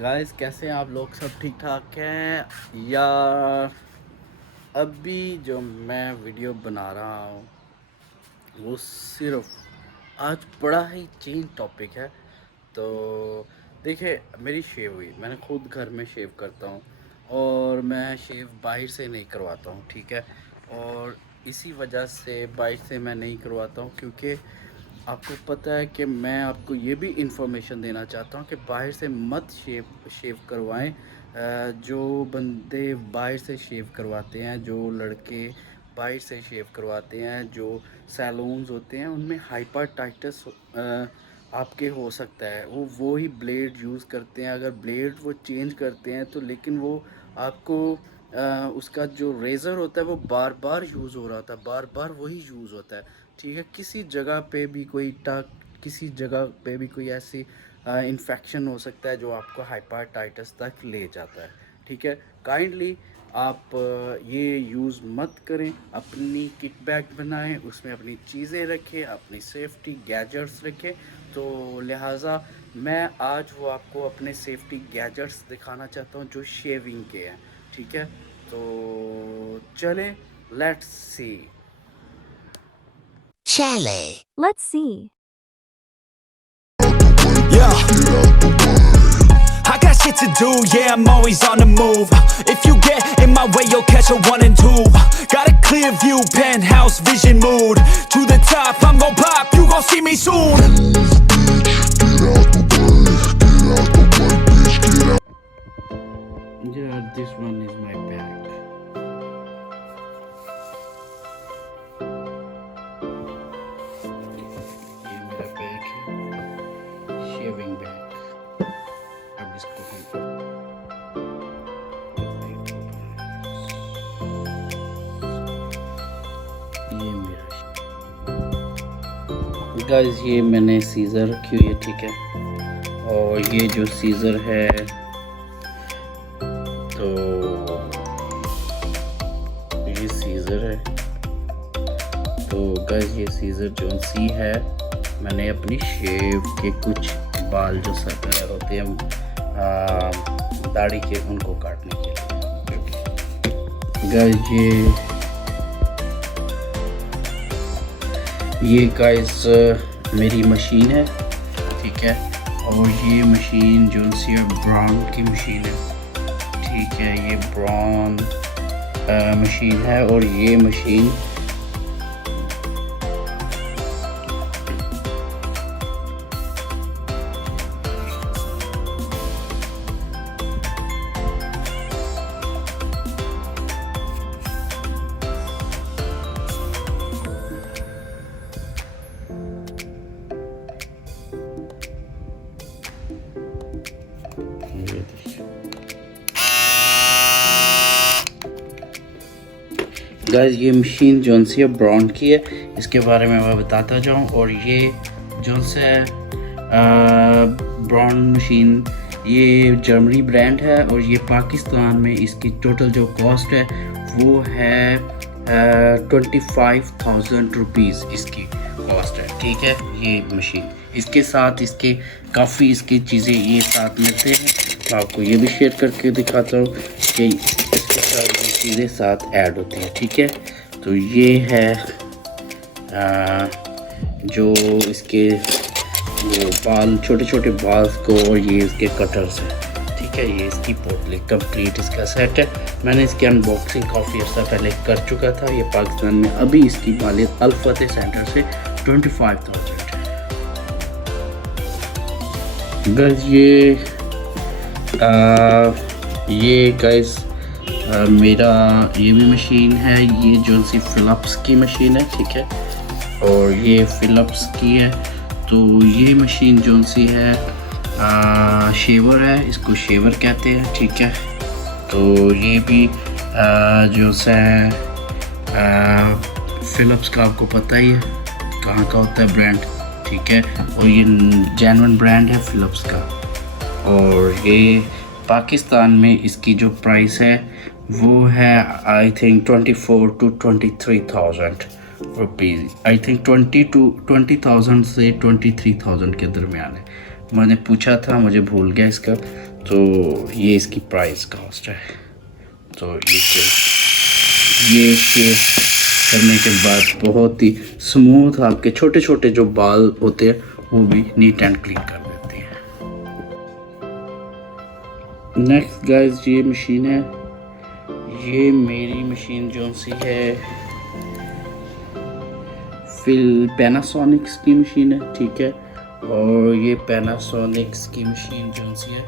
Guys कैसे हैं आप लोग? सब ठीक ठाक हैं यार? अभी जो मैं वीडियो बना रहा हूँ वो सिर्फ आज बड़ा ही चेंज टॉपिक है। तो देखिए, मेरी शेव हुई, मैंने खुद घर में शेव करता हूँ और मैं शेव बाहर से नहीं करवाता हूँ, ठीक है। और इसी वजह से बाहर से मैं नहीं करवाता हूँ क्योंकि आपको पता है कि मैं आपको ये भी इंफॉर्मेशन देना चाहता हूँ कि बाहर से मत शेव शेव करवाएं। जो बंदे बाहर से शेव करवाते हैं, जो लड़के बाहर से शेव करवाते हैं, जो सैलून्स होते हैं उनमें हाइपरटाइटस आपके हो सकता है। वो ही ब्लेड यूज़ करते हैं। अगर ब्लेड वो चेंज करते हैं तो लेकिन वो आपको उसका जो रेज़र होता है वो बार बार यूज़ हो रहा था, बार बार वही यूज़ होता है, ठीक है। किसी जगह पे भी कोई टक किसी जगह पे भी कोई ऐसी इन्फेक्शन हो सकता है जो आपको हाइपरटाइटस तक ले जाता है, ठीक है। काइंडली आप ये यूज़ मत करें। अपनी किट बैग बनाएं, उसमें अपनी चीज़ें रखें, अपनी सेफ्टी गैजेट्स रखें। तो लिहाजा मैं आज वो आपको अपने सेफ्टी गैजेट्स दिखाना चाहता हूँ जो शेविंग के हैं, ठीक है। तो चलें, let's see. Chale. Let's see. Yeah. I got shit to do, yeah, I'm always on the move. If you get in my way, you'll catch a 1 and 2. Got a clear view, penthouse vision mood. To the top, I'm gon' pop, you gon' see me soon. Yeah, this one is my bag. ये मेरा bag है, shaving bag. अब इसको ये मेरा guys, ये मैंने scissor रखी हुई है, ठीक है। और ये जो सीज़र है तो ये सीज़र है। तो गाइस, ये सीज़र जो सी है, मैंने अपनी शेव के कुछ बाल जो सर पे होते हैं दाढ़ी के, उनको काटने के लिए। गाइस, ये गाइस मेरी मशीन है, ठीक है। और ये मशीन जो सी ब्राउन की मशीन है, ठीक है। ये ब्राउन मशीन है और ये मशीन गाइस, ये मशीन जोन सी है ब्रांड की है, इसके बारे में मैं बताता जाऊं। और ये जोन से ब्रांड मशीन, ये जर्मनी ब्रांड है और ये पाकिस्तान में इसकी टोटल जो कॉस्ट है वो है 25,000 रुपीज़ इसकी कॉस्ट है, ठीक है। ये मशीन, इसके साथ इसके काफ़ी इसकी चीज़ें ये साथ मिलते हैं। मैं आपको ये भी शेयर करके दिखाता हूँ कि इसके साथ ये चीज़ें साथ ऐड होती हैं, ठीक है। तो ये है जो इसके वो बाल, छोटे छोटे बाल्स को, और ये इसके कटर्स हैं, ठीक है। ये इसकी पोटली कंप्लीट इसका सेट है। मैंने इसकी अनबॉक्सिंग काफ़ी अर्सा पहले कर चुका था। ये पाकिस्तान में अभी इसकी मालियत अल-फतेह सेंटर से 25,000 है। गाइस, ये गाइस मेरा ये भी मशीन है, ये जो सी फ़िलिप्स की मशीन है, ठीक है। और ये फ़िलिप्स की है। तो ये मशीन जो सी है शेवर है, इसको शेवर कहते हैं, ठीक है। तो ये भी जो सा फ़िलिप्स का आपको पता ही है कहाँ का होता है ब्रांड, ठीक है। और ये जेन्युइन ब्रांड है फ़िलिप्स का। और ये पाकिस्तान में इसकी जो प्राइस है वो है I think 24 to 23,000 rupees. I think 20,000 से 23,000 के दरमियान है। मैंने पूछा था, मुझे भूल गया इसका। तो ये इसकी प्राइस कॉस्ट है। तो ये इसके करने के बाद बहुत ही स्मूथ आपके छोटे छोटे जो बाल होते हैं वो भी नीट एंड क्लीन कर देती है। नेक्स्ट गाइस ये मशीन है, ये मेरी मशीन जो सी है पैनासोनिक्स की मशीन है, ठीक है। और ये पैनासोनिक्स की मशीन जो सी है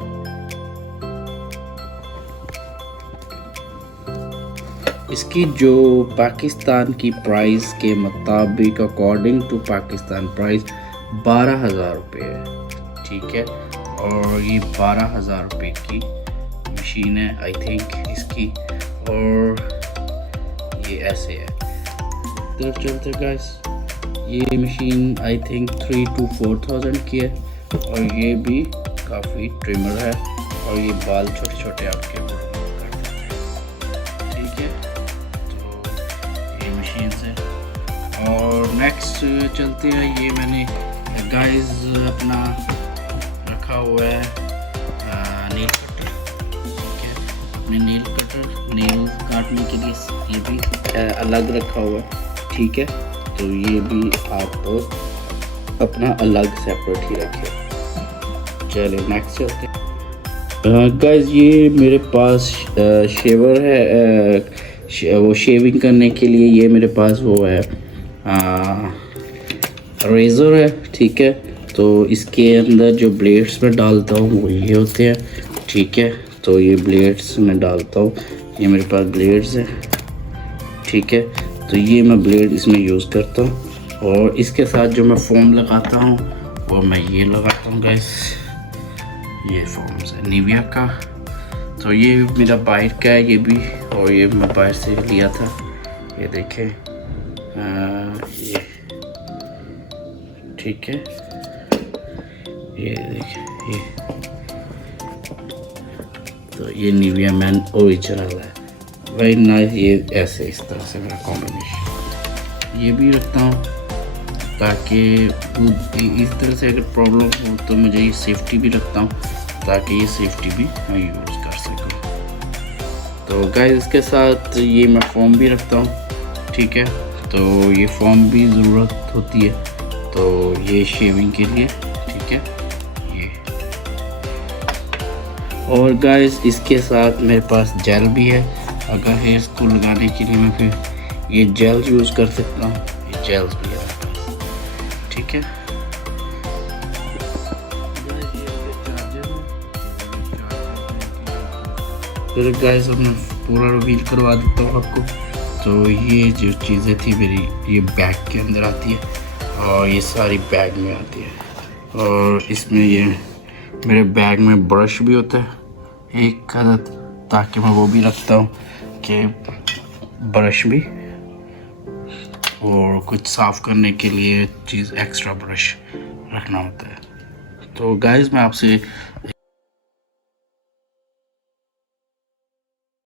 इसकी जो पाकिस्तान की प्राइस के मुताबिक अकॉर्डिंग टू पाकिस्तान प्राइस 12,000 रुपये है, ठीक है। और ये 12,000 रुपये की मशीन है आई थिंक इसकी। और ये ऐसे है, तरफ चलते गाइस। ये मशीन आई थिंक 3 to 4,000 की है और ये भी काफ़ी ट्रिमर है और ये बाल छोटे छोटे आपके कर देते हैं, ठीक है। तो ये मशीन से और नेक्स्ट चलते हैं। ये मैंने गाइस अपना रखा हुआ है नेल कटर, ठीक है। अपने नेल काटने के लिए ये भी अलग रखा हुआ है, ठीक है। तो ये भी आप अपना अलग सेपरेट ही रखें। चलिए नेक्स्ट चलते हैं गाइस। ये मेरे पास शेवर है, वो शेविंग करने के लिए ये मेरे पास वो है रेज़र है, ठीक है। तो इसके अंदर जो ब्लेड्स में डालता हूँ वो ये होते हैं, ठीक है। तो ये ब्लेड्स में डालता हूँ, ये मेरे पास ब्लेड्स हैं, ठीक है। तो ये मैं ब्लेड इसमें यूज़ करता हूँ और इसके साथ जो मैं फोम लगाता हूँ वो मैं ये लगाता हूँ गाइस, ये फोम्स है निविया का। तो ये मेरा बाइक का है ये भी, और ये मैं बाहर से लिया था, ये देखें ये, ठीक है। ये देखें ये, तो ये निविया मैन ओरिजिनल है, वेरी नाइस। ये ऐसे इस तरह से मेरा कॉम्बिनेशन ये भी रखता हूँ ताकि इस तरह से अगर प्रॉब्लम हो तो मुझे ये सेफ्टी भी रखता हूँ ताकि ये सेफ्टी भी मैं यूज़ कर सकूँ। तो गाइस इसके साथ ये मैं फोम भी रखता हूँ, ठीक है। तो ये फोम भी ज़रूरत होती है, तो ये शेविंग के लिए, ठीक है ये। और गाइस इसके साथ मेरे पास जेल भी है, अगर हेयर्स को लगाने के लिए मैं फिर ये जेल यूज़ कर सकता हूँ, ये जेल्स भी है मेरे पास, ठीक है। फिर गाइस अब मैं पूरा रिवील करवा देता हूँ आपको। तो ये जो चीज़ें थी मेरी ये बैग के अंदर आती है और ये सारी बैग में आती है। और इसमें ये मेरे बैग में ब्रश भी होता है एक अदद, ताकि मैं वो भी रखता हूँ कि ब्रश भी, और कुछ साफ़ करने के लिए चीज़ एक्स्ट्रा ब्रश रखना होता है। तो गाइस मैं आपसे